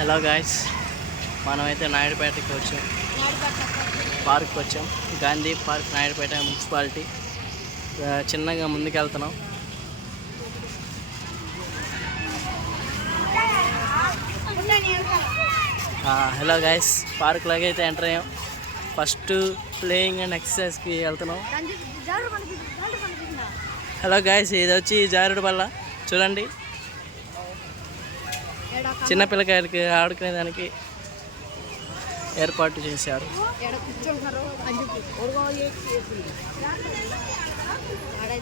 Hello guys, మనమైతే నాయుడుపేటకి వచ్చాం, పార్క్కి వచ్చాం. Gandhi park, Naidupeta municipality. చిన్నగా ముందుకు వెళ్తున్నాం. హలో గాయస్, పార్క్లోకి అయితే ఎంటర్ అయ్యాం. ఫస్ట్ ప్లేయింగ్ అండ్ ఎక్సర్సైజ్కి వెళ్తున్నాం. హలో గాయస్, ఇది వచ్చి జారుడు బల్ల చూడండి. చిన్నపిల్లకాయలకి ఆడుకునేదానికి ఏర్పాటు చేశారు.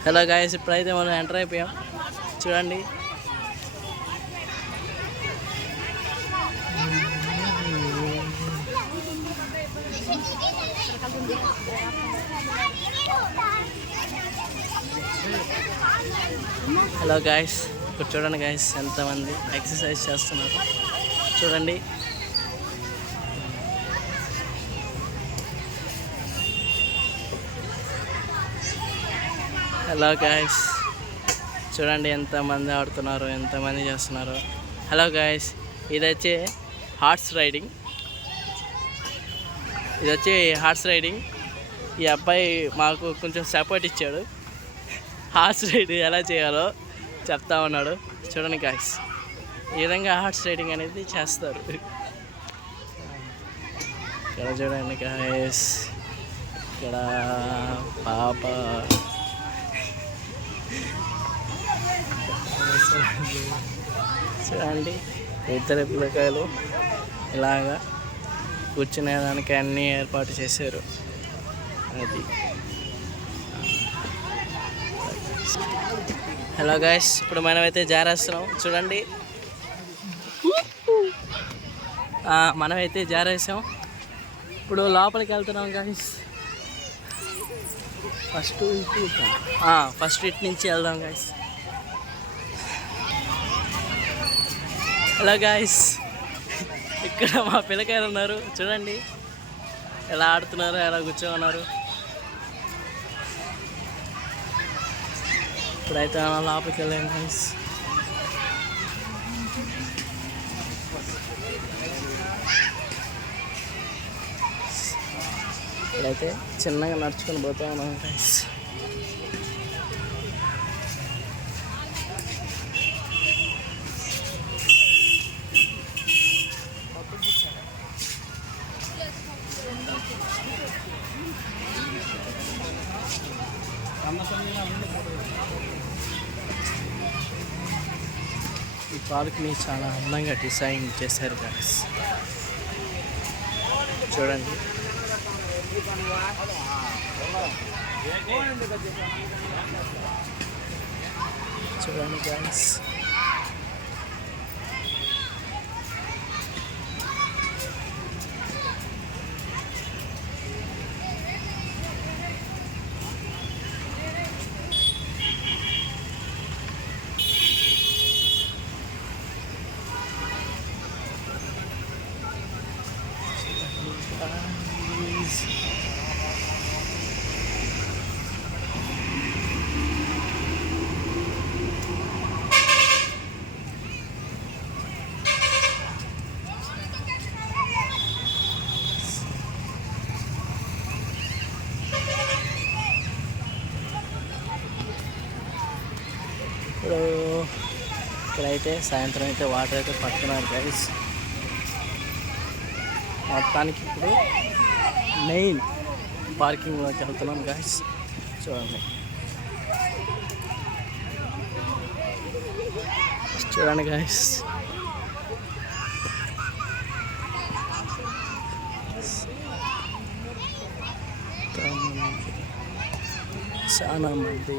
హలో గాయస్, ఇప్పుడైతే మనం ఎంటర్ అయిపోయాం చూడండి. హలో గాయస్, ఇప్పుడు చూడండి గాయస్, ఎంతమంది ఎక్సర్సైజ్ చేస్తున్నారు చూడండి. హలో గాయస్, చూడండి ఎంతమంది ఆడుతున్నారు, ఎంతమంది చేస్తున్నారు. హలో గాయస్, ఇది వచ్చి హార్స్ రైడింగ్. ఈ అబ్బాయి మాకు కొంచెం సపోర్ట్ ఇచ్చాడు. హార్స్ రైడ్ ఎలా చేయాలో చెప్తా ఉన్నాడు. చూడండి గాయస్, ఈ విధంగా హార్స్ రైడింగ్ అనేది చేస్తారు. ఇక్కడ చూడండి గాయస్, ఇక్కడ పాప చూడండి. ఇద్దరు పిల్లకాయలు ఇలాగా కూర్చునేదానికి అన్నీ ఏర్పాటు చేశారు. అది హలో గాయస్, ఇప్పుడు మనమైతే జారేస్తున్నాం చూడండి. మనమైతే జారేసాం. ఇప్పుడు లోపలికి వెళ్తున్నాం గాయస్. ఫస్ట్ ఇటు నుంచి వెళ్దాం గాయస్. హలో గాయస్, ఇక్కడ మా పిల్లకాయలు ఉన్నారు చూడండి, ఎలా ఆడుతున్నారు, ఎలా కూర్చోన్నారు. ఇప్పుడైతే మనం లోపలికి వెళ్ళాం గాయస్. ఇప్పుడైతే చిన్నగా నడుచుకొని పోతా ఉన్నాం గాయస్. ఈ పార్క్ని చాలా అందంగా డిజైన్ చేశారు గాయస్. చూడండి గాయస్. ఇక్కడైతే సాయంత్రం అయితే వాటర్ అయితే పడుతున్నారు గైస్. మొత్తానికి ఇప్పుడు మెయిన్ పార్కింగ్లోకి వెళ్తున్నాం గైస్. చూడండి గైస్, చాలా మంది.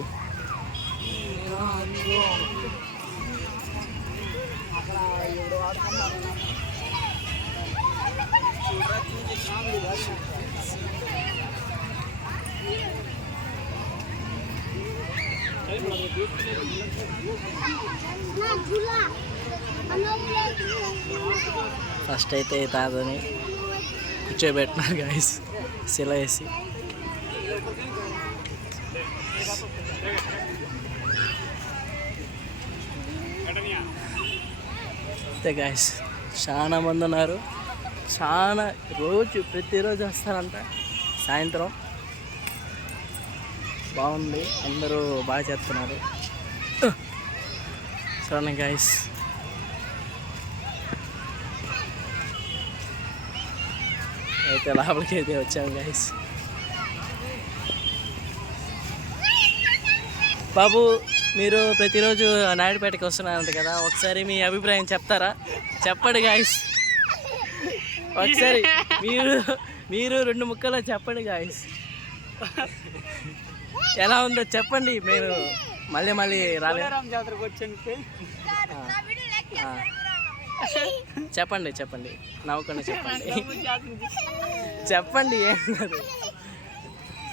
ఫస్ట్ అయితే తాతని కూర్చోబెట్టినారు గాయస్, శిల వేసి. అంతే గాయస్, చాలా మంది ఉన్నారు. చాలా ప్రతిరోజు వస్తారంట సాయంత్రం. బాగుంది, అందరూ బాగా చేస్తున్నారు. చూడండి గైస్, అయితే లోపలికి అయితే వచ్చాము గైస్. బాబు, మీరు ప్రతిరోజు నాయుడుపేటకి వస్తున్నారంట కదా, ఒకసారి మీ అభిప్రాయం చెప్తారా? చెప్పండి గాయస్, ఒకసారి మీరు 2 ముక్కలో చెప్పండి గాయస్. ఎలా ఉందో చెప్పండి. మీరు మళ్ళీ రాలేదు. జాతరకు వచ్చానికి చెప్పండి నవ్వుకుండా చెప్పండి ఏం కాదు.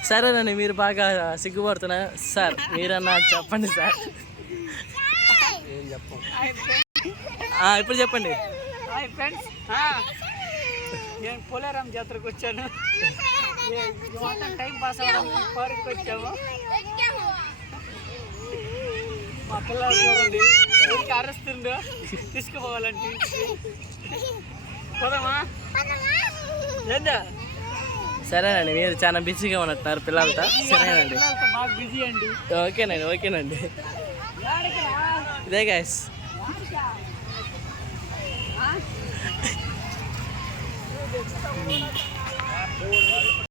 సరేనండి, మీరు బాగా సిగ్గుపడుతున్నారు సార్, మీరన్నా చెప్పండి సార్. ఏం చెప్పం. ఇప్పుడు చెప్పండి. హాయ్ ఫ్రెండ్స్, నేను పోలేరాం జాతరకు వచ్చాను. టైం పాస్ అవ్వడానికి పార్క్కి వచ్చాము. మా పిల్లలు చూడండి, ఊరికి అరుస్తుండో తీసుకుపోవాలంటే. పోదామా? లేదా? సరేనండి, మీరు చాలా బిజీగా ఉన్నట్టున్నారు పిల్లలతో. సరేనండి, బాగా బిజీ అండి. ఓకేనండి. ఇదే గైస్,